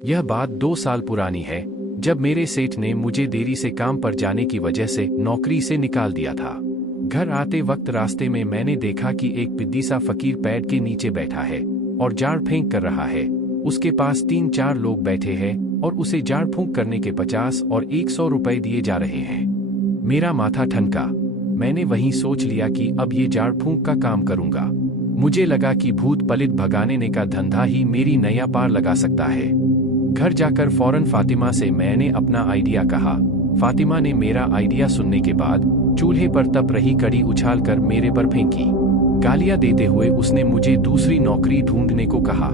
यह बात 2 साल पुरानी है, जब मेरे सेठ ने मुझे देरी से काम पर जाने की वजह से नौकरी से निकाल दिया था। घर आते वक्त रास्ते में मैंने देखा कि एक पिद्दी सा फकीर पेड़ के नीचे बैठा है और जाड़ फेंक कर रहा है। उसके पास 3-4 लोग बैठे हैं और उसे जाड़ फूंक करने के 50 और 100 रुपए दिए जा रहे हैं। मेरा माथा ठनका। मैंने वहीं सोच लिया कि अब ये जाड़ फूंक का काम करूंगा। मुझे लगा कि भूत पलित भगाने का धंधा ही मेरी नैया पार लगा सकता है। घर जाकर फौरन फातिमा से मैंने अपना आइडिया कहा। फातिमा ने मेरा आइडिया सुनने के बाद चूल्हे पर तप रही कड़ी उछाल कर मेरे पर फेंकी। गालियां देते हुए उसने मुझे दूसरी नौकरी ढूंढने को कहा,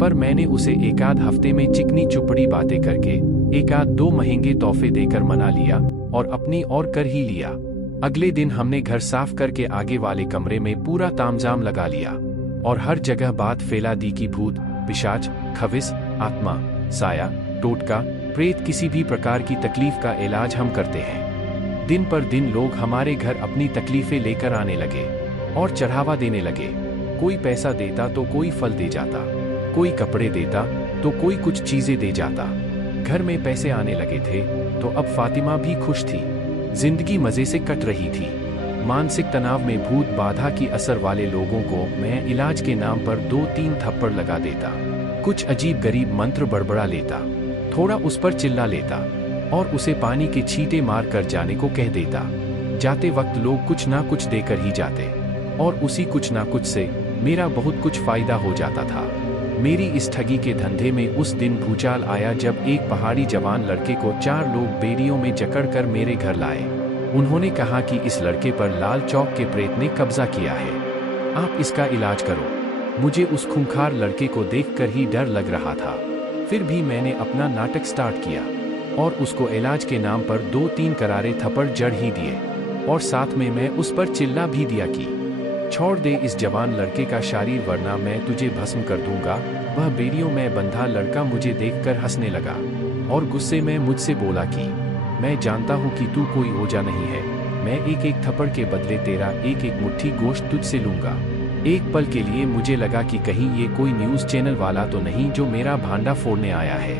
पर मैंने उसे एकाध हफ्ते में चिकनी चुपड़ी बातें करके एकाध 2 महंगे तोहफे देकर मना लिया और अपनी और कर ही लिया। अगले दिन हमने घर साफ करके आगे वाले कमरे में पूरा तामझाम लगा लिया और हर जगह बात फैला दी कि भूत, पिशाच, खविस, आत्मा, साया, टोटका, प्रेत किसी भी प्रकार की तकलीफ का इलाज हम करते हैं। दिन पर दिन लोग हमारे घर अपनी तकलीफें लेकर आने लगे और चढ़ावा देने लगे। कोई पैसा देता तो कोई फल दे जाता, कोई कपड़े देता तो कोई कुछ चीजें दे जाता। घर में पैसे आने लगे थे तो अब फातिमा भी खुश थी। जिंदगी मजे से कट रही थी। मानसिक तनाव में भूत बाधा की असर वाले लोगों को मैं इलाज के नाम पर 2-3 थप्पड़ लगा देता, कुछ अजीब गरीब मंत्र बड़बड़ा लेता, थोड़ा उस पर चिल्ला लेता और उसे पानी के छींटे मार कर जाने को कह देता। जाते वक्त लोग कुछ ना कुछ देकर ही जाते और उसी कुछ ना कुछ से मेरा बहुत कुछ फायदा हो जाता था। मेरी इस ठगी के धंधे में उस दिन भूचाल आया जब एक पहाड़ी जवान लड़के को 4 लोग बेड़ियों में जकड़कर मेरे घर लाए। उन्होंने कहा कि इस लड़के पर लाल चौक के प्रेत ने कब्जा किया है, आप इसका इलाज करो। मुझे उस खूंखार लड़के को देखकर ही डर लग रहा था, फिर भी मैंने अपना नाटक स्टार्ट किया और उसको इलाज के नाम पर 2-3 करारे थप्पड़ जड़ ही दिए और साथ में मैं उस पर चिल्ला भी दिया कि छोड़ दे इस जवान लड़के का शरीर वरना मैं तुझे भस्म कर दूंगा। वह बेड़ियों में बंधा लड़का मुझे देखकर हंसने लगा और गुस्से में मुझसे बोला कि मैं जानता हूँ कि तू कोई ओझा नहीं है, मैं एक थप्पड़ के बदले तेरा एक मुट्ठी गोश्त तुझसे लूंगा। एक पल के लिए मुझे लगा कि कहीं ये कोई न्यूज़ चैनल वाला तो नहीं जो मेरा भांडा फोड़ने आया है,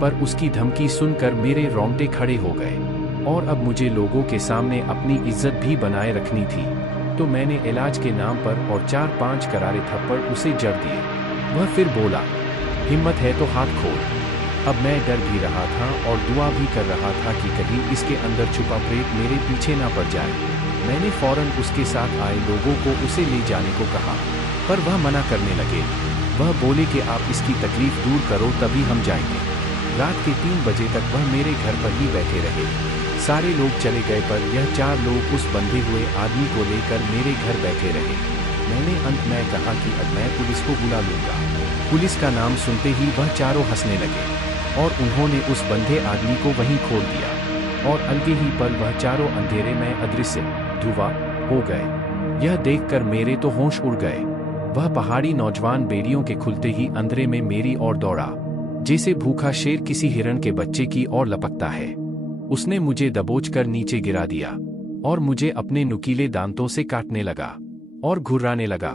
पर उसकी धमकी सुनकर मेरे रोंगटे खड़े हो गए और अब मुझे लोगों के सामने अपनी इज्जत भी बनाए रखनी थी। तो मैंने इलाज के नाम पर और 4-5 करारे थप्पड़ उसे जड़ दिए। वह फिर बोला, हिम्मत है तो हाथ खोल। अब मैं डर भी रहा था और दुआ भी कर रहा था कि कहीं इसके अंदर छुपा प्रेत मेरे पीछे ना पड़ जाए। मैंने फौरन उसके साथ आए लोगों को उसे ले जाने को कहा, पर वह मना करने लगे। वह बोले कि आप इसकी तकलीफ दूर करो तभी हम जाएंगे। रात के 3 बजे तक वह मेरे घर पर ही बैठे रहे। सारे लोग चले गए पर यह 4 लोग उस बंधे हुए आदमी को लेकर मेरे घर बैठे रहे। मैंने अंत में कहा कि अब मैं पुलिस को बुला लूंगा। पुलिस का नाम सुनते ही वह चारों हंसने लगे और उन्होंने उस बंधे आदमी को वहीं खोल दिया और अलगे ही पल वह चारों अंधेरे में अदृश्य धुआं हो गए। यह देखकर मेरे तो होश उड़ गए। वह पहाड़ी नौजवान बेड़ियों के खुलते ही अंधेरे में मेरी ओर दौड़ा, जैसे भूखा शेर किसी हिरण के बच्चे की ओर लपकता है। उसने मुझे दबोचकर नीचे गिरा दिया और मुझे अपने नुकीले दांतों से काटने लगा और घुर्राने लगा।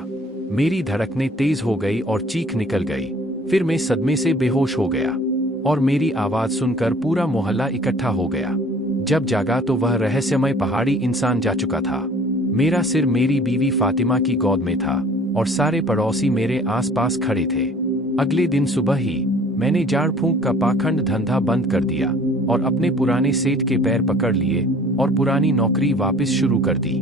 मेरी धड़कनें तेज हो गई और चीख निकल गई। फिर मैं सदमे से बेहोश हो गया और मेरी आवाज सुनकर पूरा मोहल्ला इकट्ठा हो गया। जब जागा तो वह रहस्यमय पहाड़ी इंसान जा चुका था। मेरा सिर मेरी बीवी फातिमा की गोद में था और सारे पड़ोसी मेरे आसपास खड़े थे। अगले दिन सुबह ही मैंने जाड़ फूंक का पाखंड धंधा बंद कर दिया और अपने पुराने सेठ के पैर पकड़ लिए और पुरानी नौकरी वापस शुरू कर दी।